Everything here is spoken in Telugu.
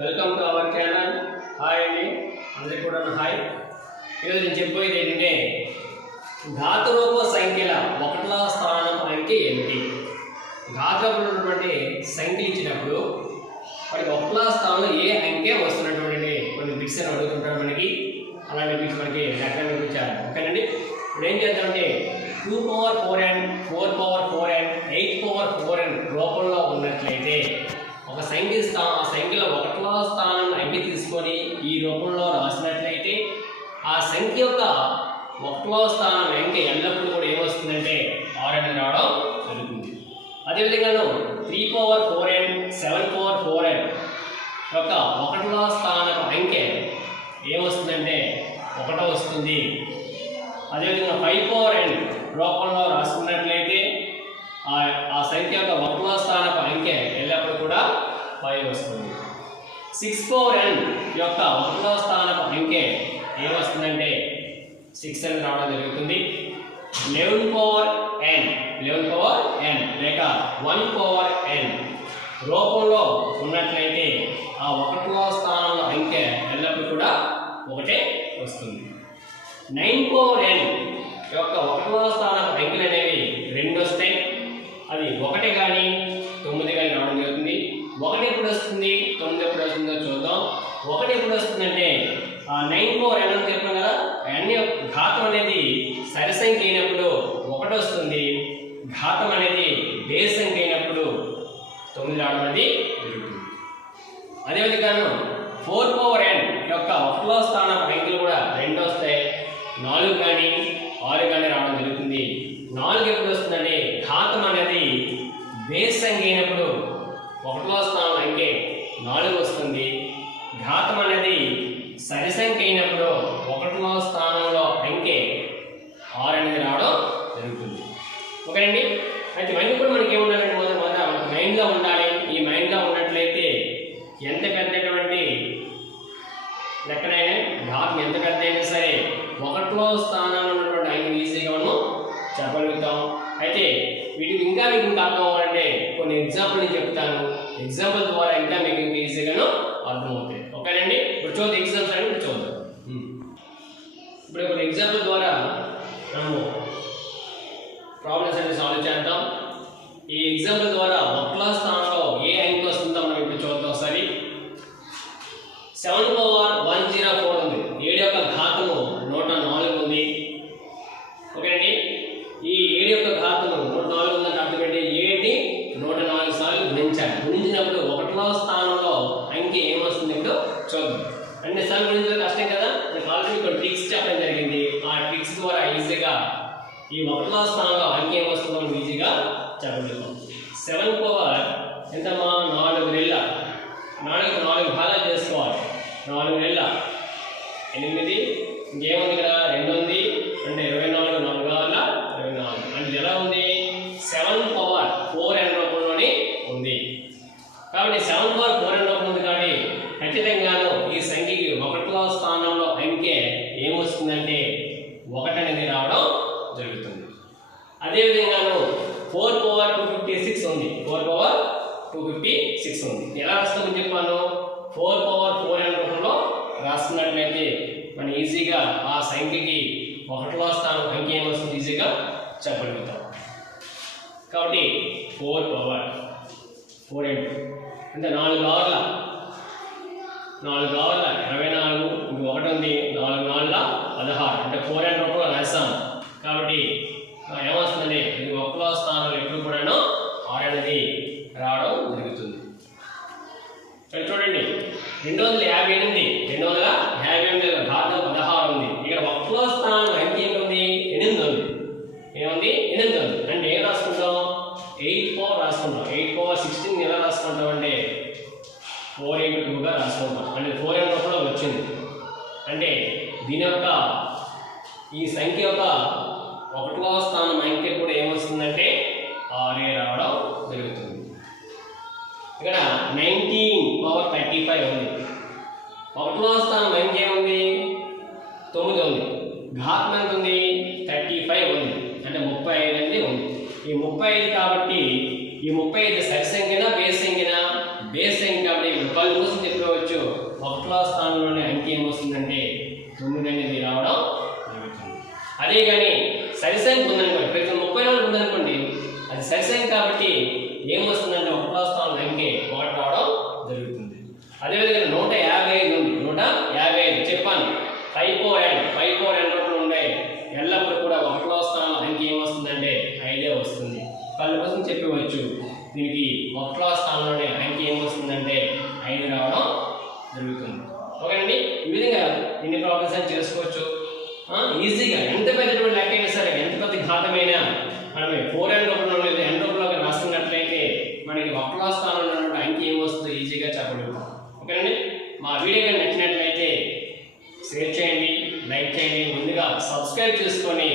Welcome to our channel. Hi అండి. అందరికీ కూడా హాయ్. ఈరోజు నేను చెప్పేది ఏంటంటే ఘాతరూప సంఖ్యల ఒకటవ స్థానం అంకె ఏమిటి? ఘాతరూపంలో ఉన్నటువంటి సంఖ్యలు ఇచ్చినప్పుడు వాటికి ఒకటవ స్థానంలో ఏ అంకె వస్తున్నటువంటి కొన్ని బిట్స్ అని అడుగుతుంటారు మనకి. అలాంటి బిట్స్ మనకి లెక్కలు ఇచ్చారు ఓకేనండి? ఇప్పుడు ఏం చేద్దామంటే two power four and four power four and eight power four and రూపంలో ఉన్నట్లయితే ఒక సంఖ్య స్థా ఆ సంఖ్యలో ఒకటో స్థానం అంకి తీసుకొని ఈ రూపంలో రాసినట్లయితే ఆ సంఖ్య యొక్క ఒకటో స్థానం అంకె ఎల్లప్పుడూ కూడా ఏమొస్తుందంటే ఆరు అనేది రావడం జరుగుతుంది. అదేవిధంగా three power four and seven power four and యొక్క ఒకటో స్థానపు అంకె ఏమొస్తుందంటే ఒకటో వస్తుంది. అదేవిధంగా ఫైవ్ పవర్ అండ్ రూపంలో రాసుకున్నట్లయితే ఆ ఆ సంఖ్య యొక్క ఒకటో స్థానపు అంకె ఎల్లప్పుడూ కూడా ఫైవ్ వస్తుంది. సిక్స్ ఫోర్ ఎన్ యొక్క ఒకటో స్థానపు అంకె ఏమొస్తుందంటే సిక్స్ అని రావడం జరుగుతుంది. Eleven power n eleven power n లేక వన్ పవర్ ఎన్ రూపంలో ఉన్నట్లయితే ఆ ఒకటో స్థానంలో అంకె ఎల్లప్పుడూ కూడా ఒకటే వస్తుంది. నైన్ పవర్ ఎన్ యొక్క ఒకటో స్థానం అంకెలు అనేవి రెండు వస్తాయి. అది ఒకటి కానీ తొమ్మిది కానీ రావడం జరుగుతుంది. ఒకటి ఎప్పుడు వస్తుంది? తొమ్మిది ఎప్పుడు వస్తుందో చూద్దాం. ఒకటి ఎప్పుడు వస్తుందంటే ఆ నైన్ ఫోర్ ఎన్ అని చెప్పాను కదా? అన్ని ఘాతం అనేది సరి సంఖ్య అయినప్పుడు ఒకటి వస్తుంది. ఘాతం అనేది బేస్ సంఖ్య అయినప్పుడు తొమ్మిది రావడం అనేది జరుగుతుంది. అదేవిధంగాను ఫోర్ పవర్ ఎన్ యొక్క ఒకటో స్థానం అంకెలు కూడా రెండు వస్తాయి నాలుగు కానీ ఆరు కానీ రావడం జరుగుతుంది. నాలుగు ఎప్పుడు వస్తుందండి? ఘాతం అనేది బేస్ సంఖ్య అయినప్పుడు ఒకటో స్థానం అంకె నాలుగు వస్తుంది. ఘాతం అనేది సరి సంఖ్య అయినప్పుడు ఒకటో స్థానం అంకె ఆరు అనేది రావడం జరుగుతుంది ఓకేనండి అయితే ఇవన్నీ కూడా మనకి ఏముండాలంటే మొదట మొదట మనకి మైండ్లో ఉండాలి ఈ మైండ్లో ఉన్నట్లయితే ఎంత పెద్దటువంటి లెక్కనైనా ఘాతం ఎంత పెద్ద అయినా సరే ఒకటిలో స్థానంలో ఉన్నటువంటి ఆయన ఈజీగా మనం చెప్పగలుగుతాం అయితే వీటికి ఇంకా మీకు ఇంకా అర్థం అవ్వాలంటే కొన్ని ఎగ్జాంపుల్ నేను చెప్తాను. ఎగ్జాంపుల్ ద్వారా ఇంకా మీకు ఇంకా ఈజీగాను అర్థమవుతాయి. ఓకేనండి? ఇప్పుడు చూద్దాం ఎగ్జామ్స్ అని ఇప్పుడు చూద్దాం. ఇప్పుడు ఇప్పుడు ఎగ్జాంపుల్ ద్వారా మనము ప్రాబ్లమ్స్ అనేది సాల్వ్ చేద్దాం. ఈ ఎగ్జాంపుల్ ద్వారా ఒకలా స్థానంలో ఏ అంకె వస్తుందో మనం ఇప్పుడు చూద్దాం ఒకసారి. Seven power one zero four ఉంది ఏడు యొక్క ఘాతము నూట నాలుగు ఉంది ఓకేనండి ఈ ఏడు యొక్క ఘాతము నూట నాలుగు ఉందంటే అర్థం ఏంటి ఏడుని నూట నాలుగు సార్లు గుణించాలి ఒకటో స్థానంలో అంకె ఏమొస్తుంది ఇప్పుడు చూద్దాం. అంటే సార్లు గురించి కష్టం కదా? నాకు ఆల్రెడీ ఇక్కడ ట్రిక్స్ చెప్పడం జరిగింది. ఆ ట్రిక్స్ ద్వారా ఈజీగా ఈ ఒకటో స్థానంలో అంకె ఏమొస్తుందో మనం ఈజీగా చెప్పగలుగుతాం సెవెన్ పవర్ ఎంతమ్మా? నాలుగు నెలల. నాలుగు నాలుగు భాగాలు చేసుకోవాలి. నాలుగు నెలల. ఎనిమిది. ఇంకేముంది ఇక్కడ రెండు ఉంది అంటే ఇరవై నాలుగు నాలుగు కావాల ఇరవై నాలుగు అంటే ఎలా ఉంది సెవెన్ పవర్ ఫోర్ ఎన్ రూపంలోనే ఉంది కాబట్టి సెవెన్ పవర్ ఫోర్ ఎన్ రూపం ఉంది కాబట్టి ఖచ్చితంగాను ఈ సంఖ్యకి ఒకటిలో స్థానంలో అంకె ఏమొస్తుందంటే ఒకటి అనేది రావడం జరుగుతుంది. అదేవిధంగాను four power two fifty six ఉంది. Four power two fifty six ఉంది. ఎలా రాస్తామని చెప్పాను? ఫోర్ పవర్ ఫోర్ అనే రూపంలో రాస్తున్నట్లయితే మనం ఈజీగా ఆ సంఖ్యకి ఒకటిలో స్థానం అంకె ఏమొస్తుంది? ఈజీగా చెప్పగలుగుతాం. కాబట్టి ఫోర్ పవర్ ఫోర్ ఇంటూ అంటే నాలుగు ఆరుల నాలుగు కావాల? ఇరవై నాలుగు ఇంక ఒకటి ఉంది. నాలుగు నాలుగుల? పదహారు. అంటే ఫోర్ అండ్ రూపంలో రాస్తాము కాబట్టి ఏమొస్తుందండి? ఇది ఒకటో స్థానంలో ఎప్పుడు కూడాను ఆరు అనేది రావడం జరుగుతుంది. ఇక్కడ చూడండి. రెండు వందల యాభై ఎనిమిది. రెండు వందల యాభై ఎనిమిది ఘాతం పదహారు ఉంది. ఇక్కడ ఒకటో స్థానం అంకె ఉంది? ఎనిమిది ఉంది. ఏముంది? ఎనిమిది ఉంది. అంటే ఏం రాసుకుంటాం? ఎయిట్ పవర్ రాసుకుంటాం. ఎయిట్ పవర్ సిక్స్టీన్ ఎలా రాసుకుంటాం అంటే ఫోర్ ఇంటూ టూగా రాసుకుంటాం అంటే ఫోర్ ఇంటూ కూడా వచ్చింది. అంటే దీని యొక్క ఈ సంఖ్య యొక్క ఒకటో స్థానం అంకె కూడా ఏమొస్తుందంటే ఆరే రావడం జరుగుతుంది. ఇక్కడ నైన్టీన్ పవర్ థర్టీ ఫైవ్ ఉంది. ఒకటో స్థానం అంకె ఉంది తొమ్మిది ఉంది. ఘాతం ఎంత ఉంది? థర్టీ ఫైవ్ ఉంది. అంటే ముప్పై ఐదు అనేది ఉంది. ఈ ముప్పై ఐదు కాబట్టి ఈ ముప్పై ఐదు సరి సంఖ్యన బేస్ సంఖ్యనా బేస్ చెప్పవచ్చు. ఒకటో స్థానంలోనే అంకె ఏమొస్తుందంటే తొమ్మిది అనేది రావడం జరుగుతుంది. అదే కానీ సరిసంఖ్య ఉందనుకోండి ప్రతి ముప్పై నాలుగు ఉందనుకోండి అది సరిసంఖ్య కాబట్టి ఏమొస్తుందంటే ఒకటో స్థానంలో అంకె ఒకటి రావడం జరుగుతుంది. అదేవిధంగా నూట యాభై ఐదు ఉంది. నూట యాభై ఐదు చెప్పాను. Five four and five four and రూపంలో ఉండే ఎల్లప్పుడూ కూడా ఒకటో స్థానంలో అంకె ఏమొస్తుందంటే ఐదే వస్తుంది. వాళ్ళ కోసం చెప్పవచ్చు. దీనికి ఒకటో స్థానంలోనే అంకె ఏమొస్తుందంటే ఐదు రావడం జరుగుతుంది. ఓకేనండి? ఈ విధంగా ఎన్ని ప్రాబ్లమ్స్ అని చేసుకోవచ్చు ఈజీగా ఎంత పెద్దటువంటి లెక్క అయినా సరే ఎంత పెద్ద ఘాతమైనా మనమే ఫోర్ ఎన్ రూపంలో లేదా ఎన్ రూపంలో రాస్తున్నట్లయితే మనకి ఒకటో స్థానంలో ఉన్నటువంటి అంకె ఏమొస్తుందో ఈజీగా చెప్పగలుగుతాం. ఓకేనండి? మా వీడియో కానీ నచ్చినట్లయితే షేర్ చేయండి లైక్ చేయండి ముందుగా సబ్స్క్రైబ్ చేసుకొని